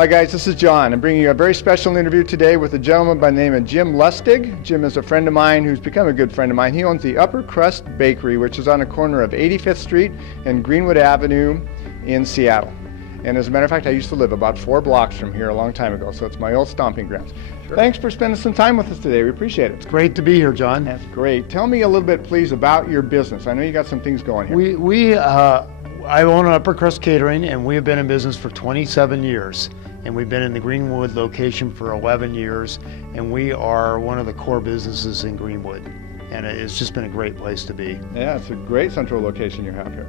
Hi guys, this is John. I'm bringing you a very special interview today with a gentleman by the name of Jim Lustig. Jim is a friend of mine who's become a good friend of mine. He owns the Upper Crust Bakery, which is on the corner of 85th Street and Greenwood Avenue in Seattle. And as a matter of fact, I used to live about 4 blocks from here a long time ago, so it's my old stomping grounds. Sure. Thanks for spending some time with us today. We appreciate it. It's great to be here, John. That's great. Tell me a little bit, please, about your business. I know you got some things going here. I own Upper Crust Catering, and we have been in business for 27 years. And we've been in the Greenwood location for 11 years, and we are one of the core businesses in Greenwood. And it's just been a great place to be. Yeah, it's a great central location you have here.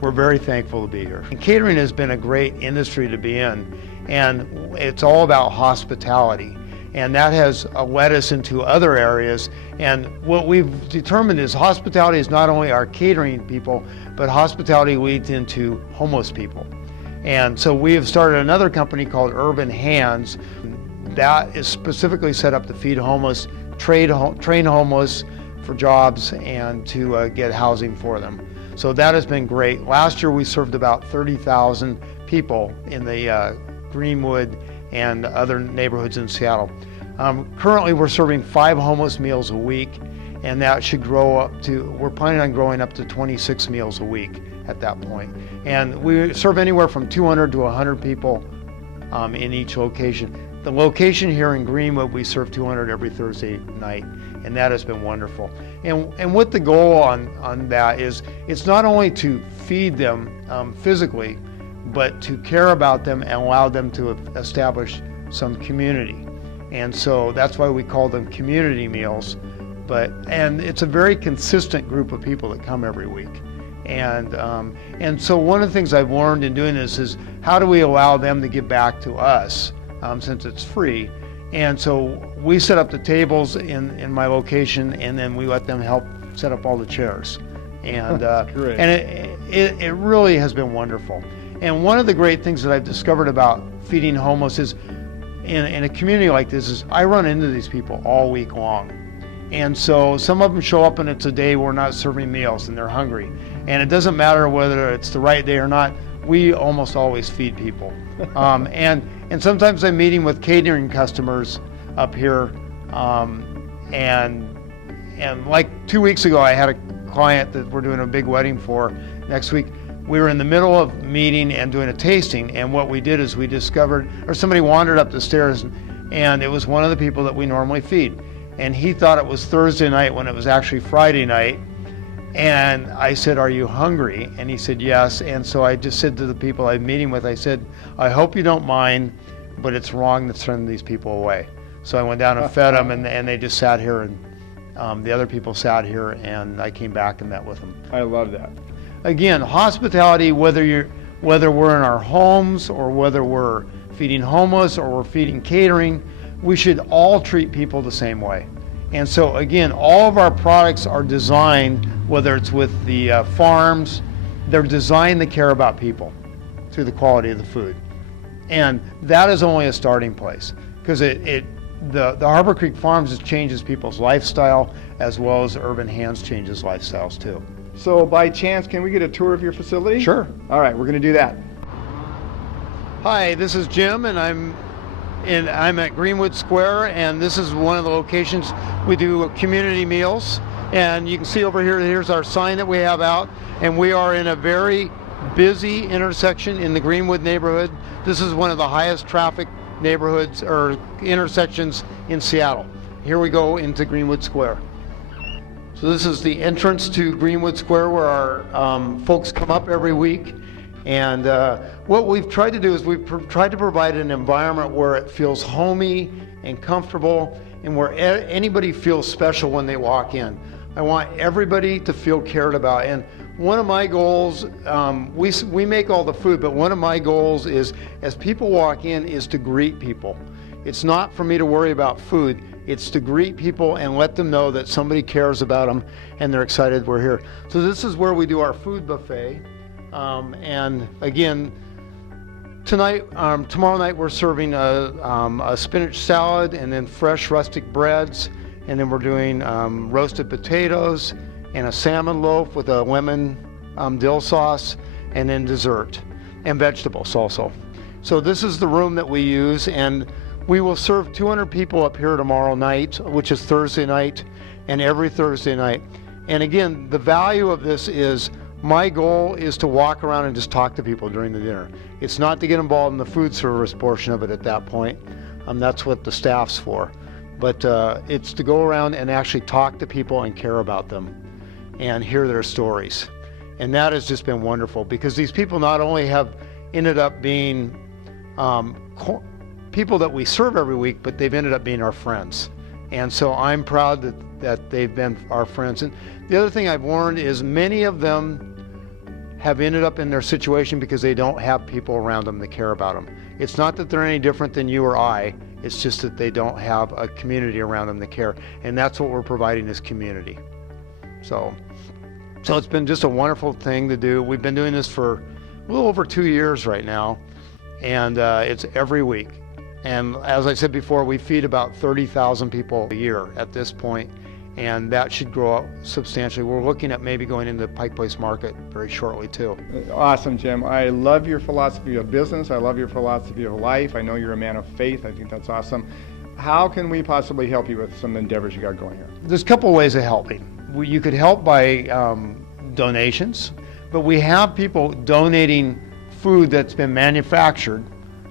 We're very thankful to be here. And catering has been a great industry to be in, and it's all about hospitality. And that has led us into other areas. And what we've determined is hospitality is not only our catering people, but hospitality leads into homeless people. And so we have started another company called Urban Hands that is specifically set up to feed homeless, train homeless for jobs, and to get housing for them. So that has been great. Last year we served about 30,000 people in the Greenwood and other neighborhoods in Seattle. Currently we're serving 5 homeless meals a week, and that should grow up to, we're planning on growing up to 26 meals a week at that point. And we serve anywhere from 200 to 100 people in each location. The location here in Greenwood, we serve 200 every Thursday night, and that has been wonderful. And what the goal on that is, it's not only to feed them physically, but to care about them and allow them to establish some community. And so that's why we call them community meals. And it's a very consistent group of people that come every week. And so one of the things I've learned in doing this is, how do we allow them to give back to us since it's free? And so we set up the tables in my location, and then we let them help set up all the chairs. And it really has been wonderful. And one of the great things that I've discovered about feeding homeless is, in a community like this, is I run into these people all week long. And so some of them show up and it's a day we're not serving meals and they're hungry. And it doesn't matter whether it's the right day or not, we almost always feed people. And sometimes I'm meeting with catering customers up here. And like 2 weeks ago, I had a client that we're doing a big wedding for next week. We were in the middle of meeting and doing a tasting, and what we did is we discovered, or somebody wandered up the stairs, and it was one of the people that we normally feed. And he thought it was Thursday night when it was actually Friday night. And I said, "Are you hungry?" And he said, "Yes." And so I just said to the people I'm meeting with, I said, "I hope you don't mind, but it's wrong to send these people away." So I went down and fed them, and they just sat here, and the other people sat here, and I came back and met with them. I love that. Again, hospitality, whether we're in our homes or whether we're feeding homeless or we're feeding catering, we should all treat people the same way. And so again, all of our products are designed, whether it's with the farms, they're designed to care about people through the quality of the food. And that is only a starting place, because the Harbor Creek Farms changes people's lifestyle, as well as Urban Hands changes lifestyles too. So by chance, can we get a tour of your facility? Sure. All right, we're going to do that. Hi, this is Jim, and I'm at Greenwood Square, and this is one of the locations we do community meals. And you can see over here, here's our sign that we have out, and we are in a very busy intersection in the Greenwood neighborhood. This is one of the highest traffic neighborhoods or intersections in Seattle. Here we go into Greenwood Square. So this is the entrance to Greenwood Square, where our folks come up every week. And what we've tried to do is we've tried to provide an environment where it feels homey and comfortable, and where anybody feels special when they walk in. I want everybody to feel cared about. And one of my goals, we make all the food, but one of my goals is, as people walk in, is to greet people. It's not for me to worry about food. It's to greet people and let them know that somebody cares about them and they're excited we're here. So this is where we do our food buffet. And again, tomorrow night we're serving a spinach salad and then fresh rustic breads. And then we're doing roasted potatoes and a salmon loaf with a lemon dill sauce, and then dessert and vegetables also. So this is the room that we use, and we will serve 200 people up here tomorrow night, which is Thursday night, and every Thursday night. And again, the value of this is, my goal is to walk around and just talk to people during the dinner. It's not to get involved in the food service portion of it at that point. That's what the staff's for. But it's to go around and actually talk to people and care about them and hear their stories. And that has just been wonderful, because these people not only have ended up being people that we serve every week, but they've ended up being our friends. And so I'm proud that they've been our friends. And the other thing I've learned is many of them have ended up in their situation because they don't have people around them that care about them. It's not that they're any different than you or I, it's just that they don't have a community around them that care. And that's what we're providing, is community. So it's been just a wonderful thing to do. We've been doing this for a little over 2 years right now, and it's every week. And as I said before, we feed about 30,000 people a year at this point, and that should grow up substantially. We're looking at maybe going into the Pike Place Market very shortly too. Awesome, Jim. I love your philosophy of business. I love your philosophy of life. I know you're a man of faith. I think that's awesome. How can we possibly help you with some endeavors you got going here? There's a couple ways of helping. You could help by donations, but we have people donating food that's been manufactured,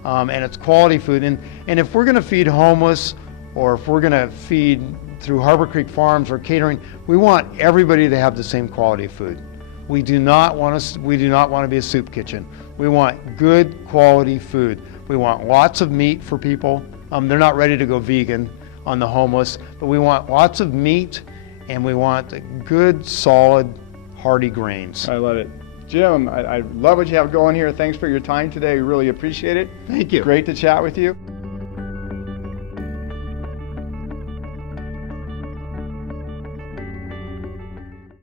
and it's quality food. And if we're going to feed homeless, or if we're going to feed through Harbor Creek Farms or catering, we want everybody to have the same quality of food. We do not want to be a soup kitchen. We want good quality food. We want lots of meat for people. They're not ready to go vegan on the homeless, but we want lots of meat, and we want good, solid, hearty grains. I love it. Jim, I love what you have going here. Thanks for your time today. We really appreciate it. Thank you. Great to chat with you.